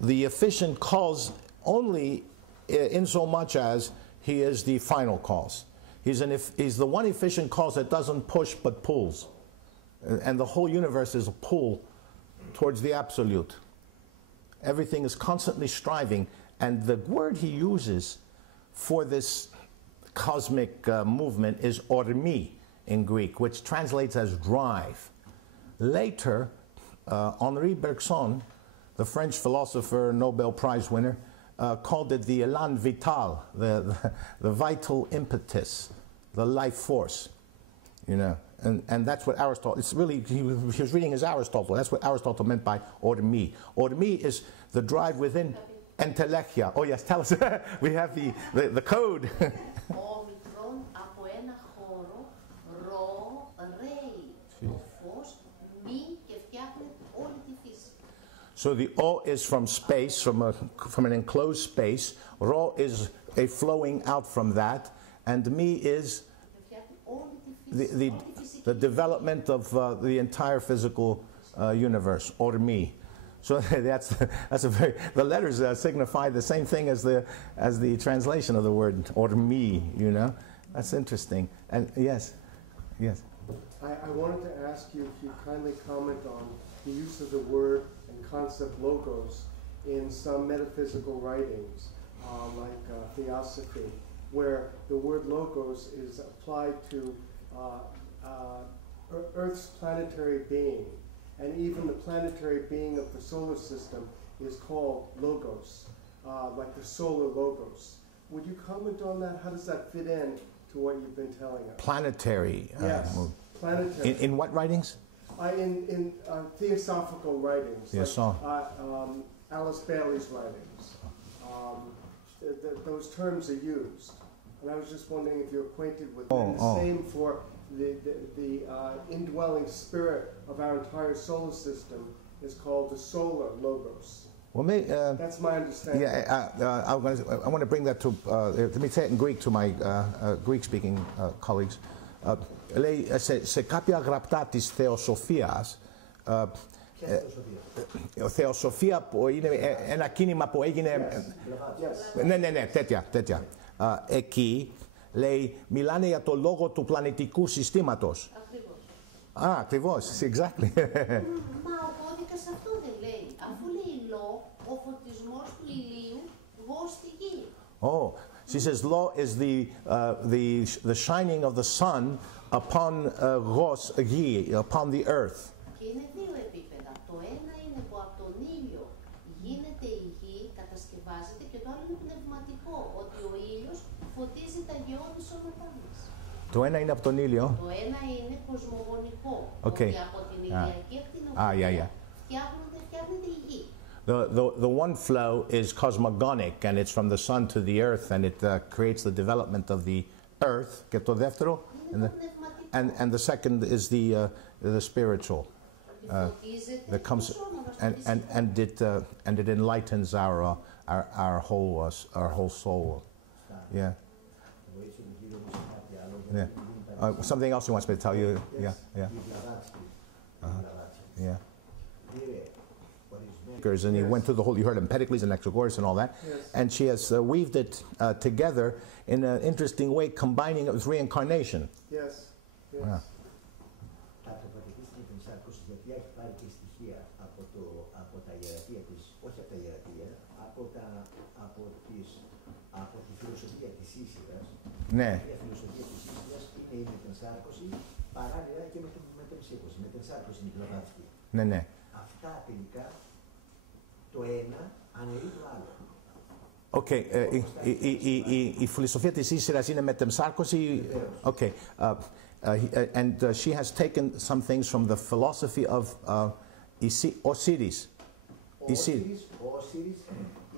the efficient cause only in so much as he is the final cause. He's the one efficient cause that doesn't push but pulls. And the whole universe is a pull towards the absolute. Everything is constantly striving. And the word he uses for this cosmic movement is ormi in Greek, which translates as drive. Later, Henri Bergson, the French philosopher, Nobel Prize winner, called it the élan vital, the vital impetus, the life force, you know. And that's what Aristotle, it's really, he was reading his Aristotle, that's what Aristotle meant by ormi. Ormi is the drive within entelechia. Oh yes, tell us, we have the code. So the O is from space, from an enclosed space. Ro is a flowing out from that, and mi is the development of the entire physical universe, or mi. So that's a very, the letters signify the same thing as the translation of the word or mi. You know, that's interesting. And yes. I wanted to ask you if you kindly comment on the use of the word and concept logos in some metaphysical writings, like Theosophy, where the word logos is applied to Earth's planetary being, and even the planetary being of the solar system is called logos, like the solar logos. Would you comment on that? How does that fit in to what you've been telling us? Planetary. Yes, planetary. In what writings? In theosophical writings, yes, like Alice Bailey's writings. Those terms are used. And I was just wondering if you're acquainted with them. The same for the indwelling spirit of our entire solar system is called the solar logos. Well, that's my understanding. Yeah, I want to bring that to, let me say it in Greek to my Greek-speaking colleagues. Λέει σε κάποια γραπτά της θεοσοφίας, θεοσοφία που είναι ένα κίνημα που έγινε, ναι, τέτοια. Εκεί, λέει, μιλάνε για το λόγο του πλανητικού συστήματος. Ακριβώς. Ακριβώς, exactly. Μα ο κώδικας αυτό δεν λέει. Αφού λέει λό, ο φωτισμός του ηλίου γω στη γη. Oh, she says law is the shining of the sun upon ghi, upon the earth. Και είναι δύο επίπεδα. Το ένα είναι που από τον ήλιο γίνεται η γη, κατασκευάζεται, και το άλλο είναι πνευματικό, ότι ο ήλιος φωτίζει τα γεώδη σώματά μας. Το ένα είναι από τον ήλιο. Το ένα είναι κοσμογονικό, ότι από την ηλιακή ακτινοβολία φτιάχνεται η γη. The one flow is cosmogonic, and it's from the sun to the earth, and it creates the development of the earth. Και το δεύτερο, and the second is the spiritual, that comes, and it enlightens our whole soul. Yeah. Something else he wants me to tell you? Yeah. Yeah. And he went through the whole, you heard Empedocles and Anaxagoras and all that, and she has weaved it together in an interesting way, combining it with reincarnation. Yes. Ναι. Ναι. Αυτά τελικά το ένα αναιρεί το άλλο. Okay, η φιλοσοφία της Ίσυρας είναι μετεμσάρκωση. Okay, and she has taken some things from the philosophy of Osiris. Ο Osiris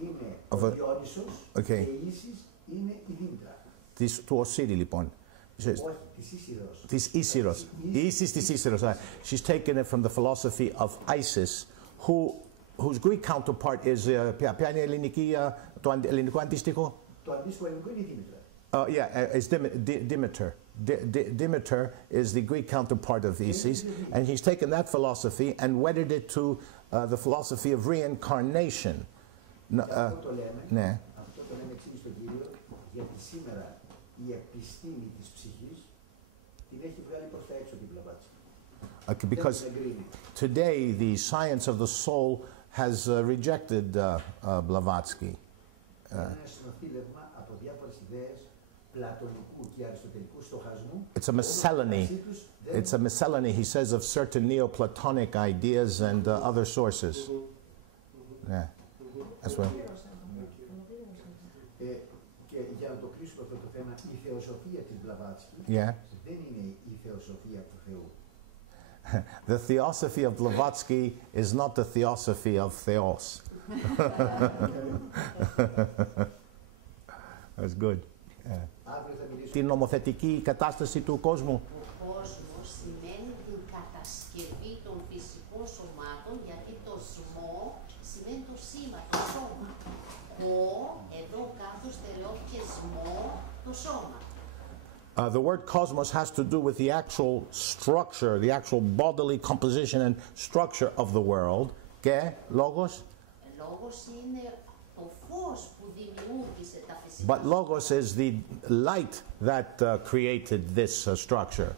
είναι ο Διόνυσος και η Ίσης είναι η Δήμητρα. Του Οσύρη λοιπόν. Της Ίσυρος. Η Ίσης της Ίσυρος. She's taken it from the philosophy of Isis, whose Greek counterpart is, ποια είναι το ελληνικό αντίστοιχο? Το αντίστοιχο ελληνικό είναι η Δήμητρα. Yeah, it's Demeter. Demeter is the Greek counterpart of Isis, and he's taken that philosophy and wedded it to the philosophy of reincarnation. No, Και αυτό το λέμε, ναι. αυτό το λέμε εξήγηση στον Κύριο, γιατί σήμερα η επιστήμη της ψυχής την έχει βγάλει προς τα έξω την Blavatsky. Because today the science of the soul has rejected Blavatsky. Είναι ένα συνοθήλευμα από διάφορες ιδέες πλατωνικού και αριστοτελικού στοχασμού. It's a miscellany. It's a miscellany, he says, of certain Neoplatonic ideas and other sources. Yeah, that's what. Και για να το κλείσουμε αυτό το θέμα, η θεοσοφία της Blavatsky δεν είναι η θεοσοφία του Θεού. The theosophy of Blavatsky is not the theosophy of Theos. That's good. Την νομοθετική κατάσταση του κόσμου. Ο κόσμος σημαίνει την κατασκευή των φυσικών σωμάτων, γιατί το σμό σημαίνει το σήμα, το σώμα. Εδώ κάτω στερεώθηκε σμό, το σώμα. The word cosmos has to do with the actual structure, the actual bodily composition and structure of the world. Και λόγος? Λόγος είναι το φως που δημιούργησε τα φυσικά. But logos is the light that created this structure.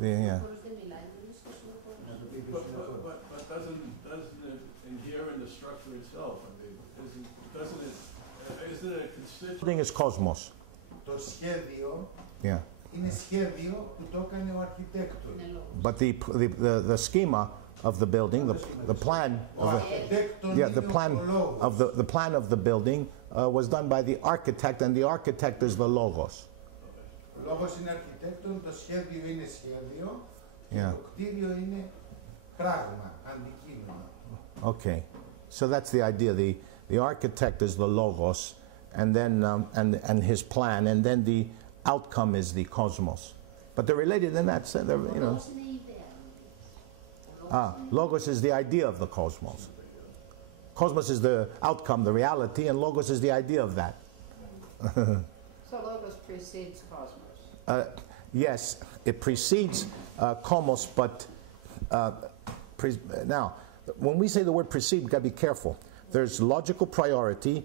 Yeah. But doesn't it inhere in the structure itself? I mean, isn't it a constituent? Building is cosmos. Το σχέδιο Yeah. είναι σχέδιο που το έκανε ο αρχιτέκτονας. But the schema of the building, the plan of the plan of the building was done by the architect, and the architect is the logos. Ο λόγος είναι αρχιτέκτον, το σχέδιο είναι σχέδιο και Yeah. το κτίριο είναι πράγμα, αντικείμενο. Okay, so that's the idea. The architect is the logos, and then and his plan, and then the outcome is the cosmos. But they're related in that sense. You know. Logos is the idea of the cosmos. Cosmos is the outcome, the reality, and logos is the idea of that. So logos precedes cosmos. Yes, it precedes cosmos, but now, when we say the word precede, we've got to be careful. There's logical priority,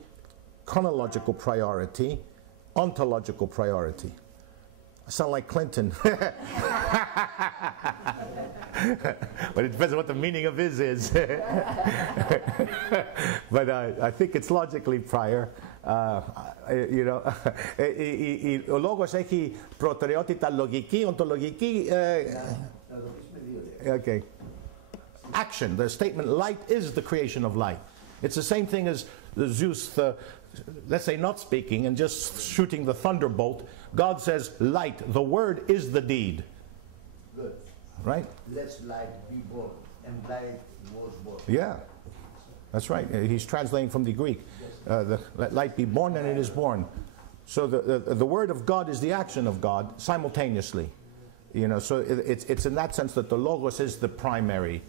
chronological priority, ontological priority. I sound like Clinton. But it depends on what the meaning of his is. But I think it's logically prior. You know, ο λόγος έχει προτεραιότητα λογική, ontological. Okay. Action. The statement light is the creation of light. It's the same thing as the Zeus, let's say not speaking and just shooting the thunderbolt. God says light. The word is the deed. Good. Right? Let light be born, and light was born. Yeah. That's right. He's translating from the Greek. Let light be born, and it is born. So the word of God is the action of God simultaneously. You know, so it's in that sense that the logos is the primary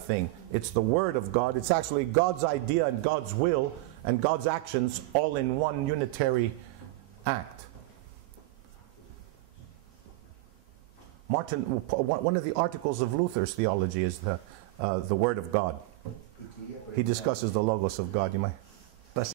thing. It's the word of God. It's actually God's idea and God's will and God's actions all in one unitary act. Martin, one of the articles of Luther's theology is the word of God. He discusses the logos of God. You might.